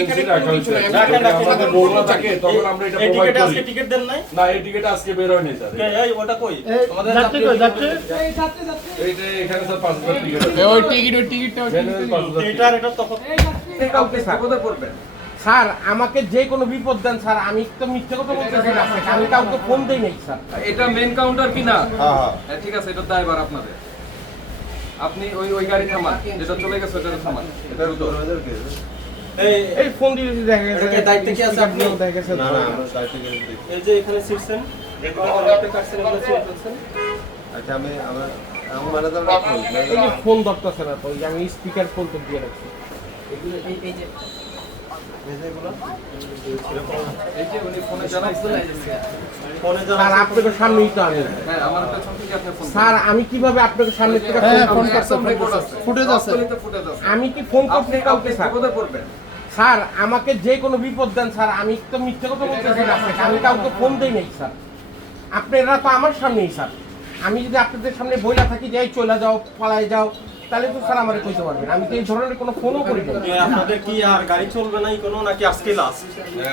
Emergency রাখা হয়েছে। আমাদের রোল থাকে তখন আমরা এটা প্রোভাইড করি। আজকে টিকিট দেন নাই? না, এই টিকিট আজকে বের হয়নি স্যার। এই ওটা কই? আমাদের যাত্রী কই যাত্রী? এইটা এখানে স্যার 5000 টিকিট আছে। ওই টিকিটটা এটা তখন কাউকে বিপদে পড়বেন স্যার, আমাকে যে কোনো বিপদ দেন স্যার, আমি তো মিথ্যে কথা বলতেছি না স্যার, আমি কাউকে ফোন দেই নাই স্যার। এটা মেইন কাউন্টার কি না? হ্যাঁ ঠিক আছে, এটা দায়ভার আপনাদের। আপনি ওই গাড়ি থামান, যেটা চলে গেছে ওটা থামান। এটা উত্তর এই ফোন দিয়ে দেখা গেছে এটাকে দায়িত্ব কি আছে আপনি? দেখা গেছে না না আমরা দায়িত্ব করে দিই। এই যে এখানে সিটছেন, আপনি কাটছেন, এখানে সিট করছেন। আচ্ছা আমি ম্যানেজার রাখুন। এই যে ফোন ধরতেছে না তো, এই যে আমি স্পিকার ফোন তো দিয়ে রাখছি। এই যে উনি ফোনে জানাইছে। ফোনে যারা স্যার আপনাদের সামনেই তো আমি। হ্যাঁ, আমার পেছন থেকে আপনি ফোন স্যার আমি কিভাবে আপনাদের সামনে থেকে ফোন করতে রেকর্ড আছে, ফুটেজ আছে। ফুটেজ আছে। আমি কি ফোন আপনি করতে কাউকে স্যার? বিপদে পড়বেন। স্যার আমাকে যে কোনো বিপদ দেন স্যার, আমি তো মিথ্যে কথা বলতেছি না স্যার, আমি কাউকে ফোন দেই নাই স্যার। আপনারা তো আমার সামনেই স্যার, আমি যদি আপনাদের সামনে বইলা থাকি যে এই চলে যাও পালাই যাও, তাহলে তো স্যার আমারে কইতে পারবেন। আমি তো এই ধরনের কোনো ফোনও করি না। আপনাদের কি আর গাড়ি চলবে নাই কোনো, নাকি আজকে লাস্ট?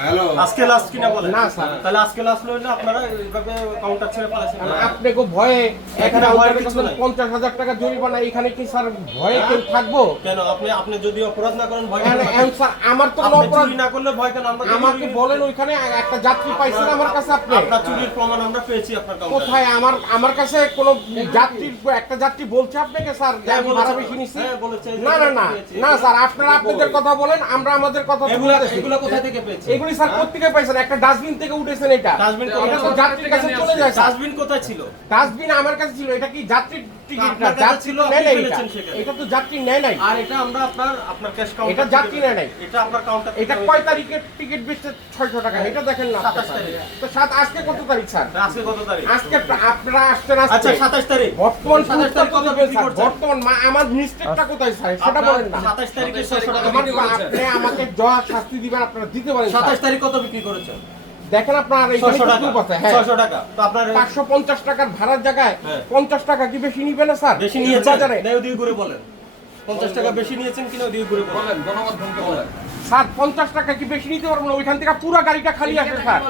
হ্যালো আজকে লাস্ট কিনা বলেন? না স্যার। তাহলে আজকে লাস্ট হইলে আপনারা এইভাবে কাউন্টার ছেড়ে পালাচ্ছেন না? আপনাকে ভয়ে এখানে ভয়ের কিছু নাই। 50,000 টাকা জরিমানা, এখানে কি স্যার ভয়ে কেউ থাকবো? কেন আপনি যদি অপরাধ না করেন ভয় এখানে কেন? স্যার আমার তো কোনো আপনি অপরাধ, চুরি না করলে ভয় কেন? আমরা আমাকে বলেন ওইখানে একটা যাত্রী পাইছেন আমার কাছে আপনি? আপনার চুরির প্রমাণ আমরা পেয়েছি আপনার কাউন্টারে। কোথায়? আমার কাছে কোনো যাত্রীর একটা যাত্রী বলছে আপনাকে স্যার যে আমি ভাড়া বেশি নিছি? হ্যাঁ, বলেছে। না না না না স্যার, আপনারা আপনাদের কথা বলেন, আমরা আমাদের কথা বলতেছি। এগুলো কোথা থেকে পেয়েছি? এগুলি স্যার কোত্থেকে পাইছেন? একটা ডাস্টবিন থেকে উঠেছেন এটা। ডাস্টবিন এটা তো যাত্রীর কাছে চলে যায় স্যার। ডাস্টবিন কোথায় ছিল? ডাস্টবিন আমার কাছে ছিল। এটা কি যাত্রীর টিকিট না? আপনার কাছে যাত্রী ছিল, তো আপনি নেয় নাই এটা। ফেলেছেন সেখানে। এটা তো যাত্রী নেয় নাই। আর এটা আমরা আপনার ক্যাশ কাউন্টার এটা যাত্রী নেয় নাই। এটা আপনার কাউন্টার। এটা কয় তারিখের টিকিট বেচছে? 600 টাকা। এটা দেখেন না। 27 তারিখ। তো আজকে কত তারিখ স্যার? আজকে কত তারিখ? আজকে আপনারা আসছেন আচ্ছা আজকে। 27 তারিখ। বর্তমান 27 তারিখ কত বিক্রি করছেন? বর্তমান আমার মিস্টেকটা কোথায় স্যার সেটা বলেন না। 27 তারিখে 600 টাকা আমার বিক্রি করেছেন। আপনি আমাকে যা শাস্তি দিবেন আপনারা দিতে পারেন। 27 তারিখ কত বিক্রি করেছেন? দেখেন আপনার এই 600 টাকা। গ্রুপ আছে, হ্যাঁ 600 টাকা। তো আপনার 550 টাকার ভাড়ার জায়গায় হ্যাঁ। 50 টাকা কি বেশি নিবে না স্যার? বেশি নিয়েছেন? বাজারে না ওদিকে ঘুরে বলেন। 50 টাকা বেশি নিয়েছেন কিনা ওদিকে ঘুরে বলেন। বলেন, গণমাধ্যমকে বলেন। স্যার 50 টাকা কি বেশি নিতে পারবো না? ওইখান থেকে পুরো গাড়িটা খালি আসে স্যার।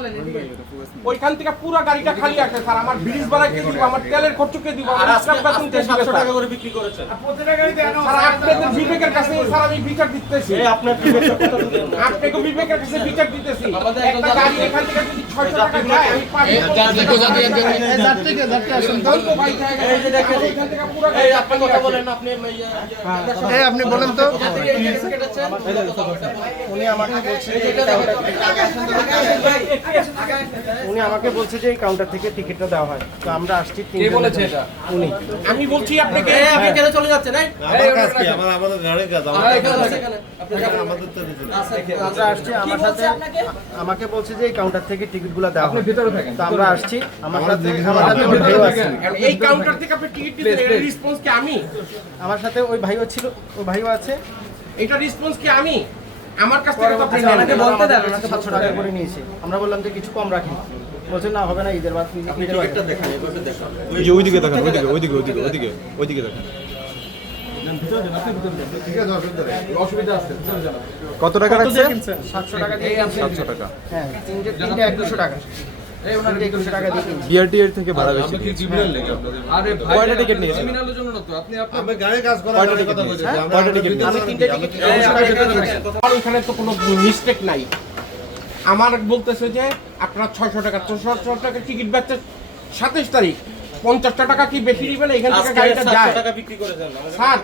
ওইখান থেকে পুরো গাড়িটা খালি আসে স্যার। আমার ব্রিজ ভাড়া কে দিব? আমার তেলের খরচ কে দিব? আর আমার আজকে স্টাফ বেতন কে দিবে 700 স্যার? টাকা করে বিক্রি করেছেন। স্যার আপনাদের বিবেকের কাছে স্যার আমি বিচার দিতেছি। এই আপনার টিকিটটা কত দেন? আপনাকে বিবেকের কাছে বিচার দিতেছি। একটা গাড়ি এখান থেকে যদি 600 টাকা যায় আমি পাবো। তো ভাই জায়গা এই যে দেখেন, এখান থেকে পুরো এই গাড়ি আপনি কথা বলেন, আপনি এই আপনি বলেন তো উনি আমাকে বলছে যে এই কাউন্টার থেকে টিকিটটা দেওয়া হয়, তো আমরা আসছি কে বলেছে এটা? উনি আমি বলছি আপনাকে এই আপনি কেন চলে যাচ্ছেন? এই আমার কাজ কি আমাদের গাড়ির কাজ আমাদের তো আমরা আসছি আমার সাথে আমাকে বলছে যে এই কাউন্টার থেকে টিকিটগুলো দেওয়া হয়, তো আমরা আসছি আমার সাথে ওই ভাইও আছে, এই কাউন্টার থেকে আপনি টিকিট দিতেন, এর রেসপন্স কি আমি? আমার সাথে ওই ভাইও ছিল, ওই ভাইও আছে। এটা রেসপন্স কি আমি? আমার কাছ থেকে তো আপনি নেন। আমাকে বলতে দেন, ওনাকে 700 টাকা করে নিয়েছে। আমরা বললাম যে কিছু কম রাখি, বলছে না হবে না, ঈদের বাদ টিকিটটা দেখান। ওইদিকে দেখেন, ওইদিকে দেখেন। অসুবিধা আছে। কত টাকা রাখছে? 700 টাকা দিয়ে 700 টাকা। হ্যাঁ, তিনটে 2100 টাকা। এই ওনার 2100 টাকা দিয়ে কিনছি। বিআরটি এর থেকে ভাড়া বেশি। আরে ভাই, কয়টা টিকিট নিয়েছেন? ক্রিমিনালের জন্য না তো, আপনি আমি গাড়ির কাজ করার কয়টা কথা টিকিট বলছি নিয়েছেন? আমরা কয়টা টিকিট আমি তিনটে টিকিট আর ওইখানে তো কোনো মিস্টেক নাই। আমার বলতেছে যে আপনার 600 টাকা, 600 টাকা টিকিট বেচছে 27 তারিখ। 50 টাকা কি বেশি নিবেন? এখান থেকে আজকে গাড়িটা 700 যায় টাকা বিক্রি করেছেন। স্যার।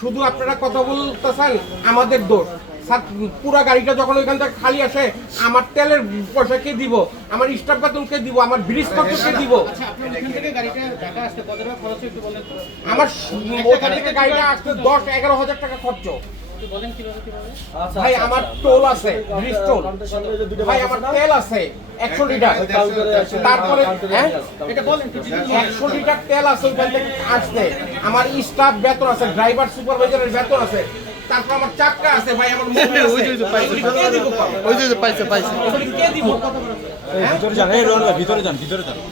শুধু আপনারা কথা বলতেছেন আমাদের দোষ স্যার। পুরো গাড়িটা যখন ওইখান থেকে খালি আসে, আমার তেলের পয়সা কে দিব? আমার স্টাফ বেতন কে দিব? আমার ব্রিজ খরচ কে দিব? আমার ওখান থেকে গাড়িটা আসতে 10-11 হাজার টাকা খরচ। ভাই আমার টোল আছে, ব্রিজ টোল। ভাই আমার তেল আছে 100 লিটার। তারপরে হ্যাঁ 100 লিটার তেল আছে ওইখান থেকে আসতে। আমার স্টাফ বেতন আছে, ড্রাইভার সুপারভাইজারের বেতন আছে। তারপর আমার চাক্কা আছে ভাই, আমার মোবাইল আছে। কে দিব? এগুলি কে দিব? ভিতরে যান, এই রোড ভিতরে যান।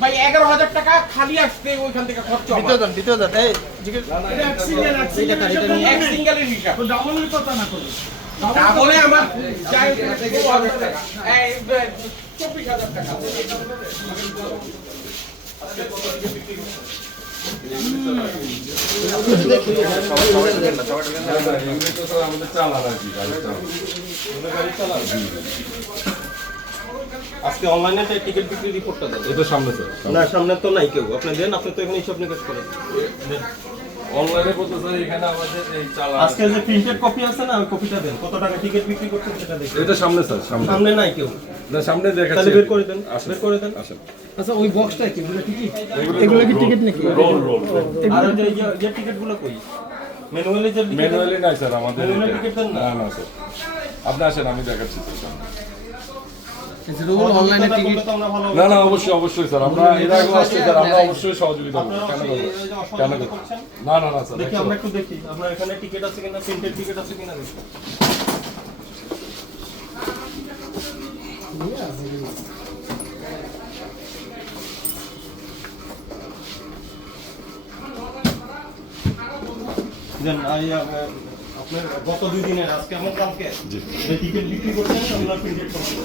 ভাই 11,000 টাকা খালি আসতে ওইখান থেকে খরচ আমার। দ্বিতীয় দাদা এই এক সিঙ্গেলের হিসাব। ডাবলে আমার যাই 16,000 টাকা এই 24,000 টাকা আমাদের চালান আর কি গাড়ি চালান। আজকে অনলাইনে টিকিট বিক্রি রিপোর্টটা দেন। এটা সামনে স্যার, না সামনে তো নাই কেউ, আপনি দেন, আপনি তো এখানে হিসাব নিকাশ করেন। অনলাইনে বলতে স্যার এখানে আমাদের এই চালান আজকে যে প্রিন্টেড কপি আছে না, ওই কপিটা দেন, কত টাকা টিকিট বিক্রি করছেন সেটা দেখেন। এটা সামনে স্যার, সামনে সামনে নাই কেউ, না সামনে দেখাচ্ছি। তাহলে বের করে দেন, বের করে দেন। আসেন। আচ্ছা ওই বক্সটা কি এগুলো টিকিট? এগুলো কি টিকিট নাকি? Roll roll. আর ওই যে টিকিটগুলো কই? ম্যানুয়ালি যে ম্যানুয়ালি নাই স্যার আমাদের। ম্যানুয়ালি টিকিট দেন না? না স্যার, আপনি আসেন আমি দেখাচ্ছি স্যার সামনে। অনলাইনে টিকিট তো আমরা ভালো। না না অবশ্যই অবশ্যই স্যার, আমরা এর আগে আসছি স্যার, আমরা অবশ্যই সহযোগিতা করব। কেন করব? কেন করব? না না না স্যার, দেখি আমরা একটু দেখি আপনার এখানে টিকিট আছে কিনা, প্রিন্টেড টিকিট আছে কিনা দেখি। দেন আপনার গত 2 দিনের আজকে আমার কালকে জি। যে টিকিট বিক্রি করছেন আমরা প্রিন্টেড করব।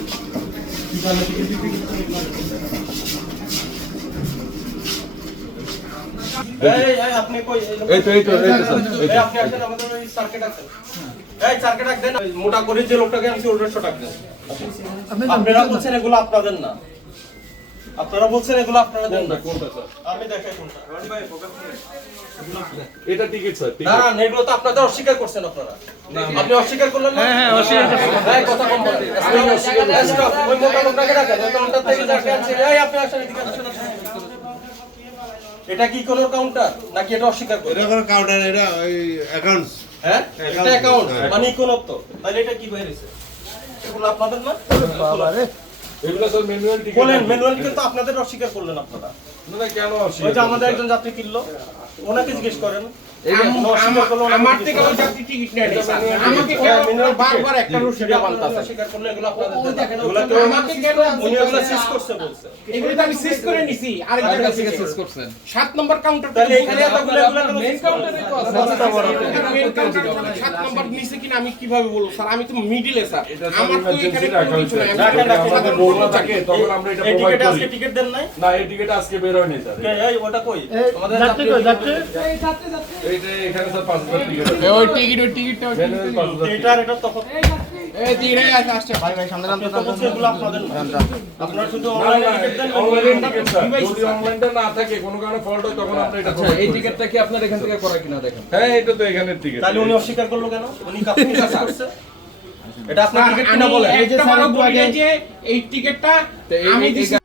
কি কারণে টিকিট বিক্রি করছেন? এই আপনি কই? এই তো স্যার, এই তো। আপনি আসেন আমাদের ওই সার্কিট আছে। এই সার্কিট দেন, ওই মোটা করে যে লোকটাকে আমি 150 টাকা দেন। আপনারা বলছেন এগুলো আপনাদের না, আপনারা বলছেন এগুলো আপনারা দেন না। কোনটা স্যার? আমি দেখাই কোনটা। রনি ভাই ফোকাস করেন। এটা টিকিট স্যার, না টিকিট। না, এগুলো তো আপনাদের অস্বীকার করছেন আপনারা। আপনি অস্বীকার করলেন না? হ্যাঁ অস্বীকার করছি। এই কথা কম বলতে। স্টপ। ওই মোটা লোকটাকে ডাকেন, ওই কাউন্টার থেকে যাকে আছে। এই আপনি আসেন এদিকে আসেন। এটা কি কোন কাউন্টার নাকি এটা অস্বীকার করে? এটা কোনো কাউন্টার, এটা ওই অ্যাকাউন্টস। হ্যাঁ এটা অ্যাকাউন্ট মানে ইকোনত্ব, তাহলে এটা কি বাইরেছে? এগুলো আপনাদের না? এগুলো স্যার ম্যানুয়াল টিকিট। বলেন ম্যানুয়াল কিন্তু আপনাদের অস্বীকার করলেন আপনারা। না না কেন আসি? ওই যে আমাদের একজন যাত্রী কিনলো, ওনাকে জিজ্ঞেস করেন। আমার থেকে ওই যাত্রী টিকিট নেয় নাই স্যার। আমাকে কেন বারবার একটা রুশিটা বলতাছে। অস্বীকার করলে এগুলো আপনাদের দেন। এগুলো কেউ আমাকে কেন উনি এগুলো সিজ করছে বলছে। এগুলো তো আমি সিজ করে নিছি আরেকজন কাছে সিজ করছেন 7 নম্বর কাউন্টার তাহলে এখানে এতগুলো মেইন কাউন্টারে তো আছে। মেন কাউন্টার 7 নম্বর নিচে কিনা আমি কিভাবে বলবো স্যার? আমি তো মিডিলে স্যার, এটা আমার তো এখানে কোনো কিছু নাই। আমাদের বগুড়া থাকে তখন আমরা এটা এই প্রোভাইড টিকেটে করি। আজকে টিকিট দেন নাই? না এই টিকিট আজকে বের হয়নি স্যার। এই ওটা কই? আমাদের যাত্রী এইটা এখানে স্যার 5,000 টিকিট আছে। ওই টিকিটটা ম্যানুয়াল 5,000 টিকিট। এটার এটা তফাৎ। এই টিকিটে আসছে ভাই ভাই সামনে আপনি তো বলছেন এগুলো আপনাদের না। আপনারা শুধু না, অনলাইনে না, টিকিট দেন। Online ticket sir. যদি অনলাইনটা না থাকে কোনো কারণে ফল্ট হয় তখন আমরা এটা আচ্ছা provide এই করি। টিকিটটা কি আপনার এখান থেকে করা কিনা দেখেন। হ্যাঁ এটা তো এখানের টিকিট। তাহলে উনি অস্বীকার করলো কেন? উনি কাপড় কাজ করছে। এটা আপনার টিকিট কিনা আমি বলেন। একটা বড় বলি যে এই টিকিটটা আমি দিছি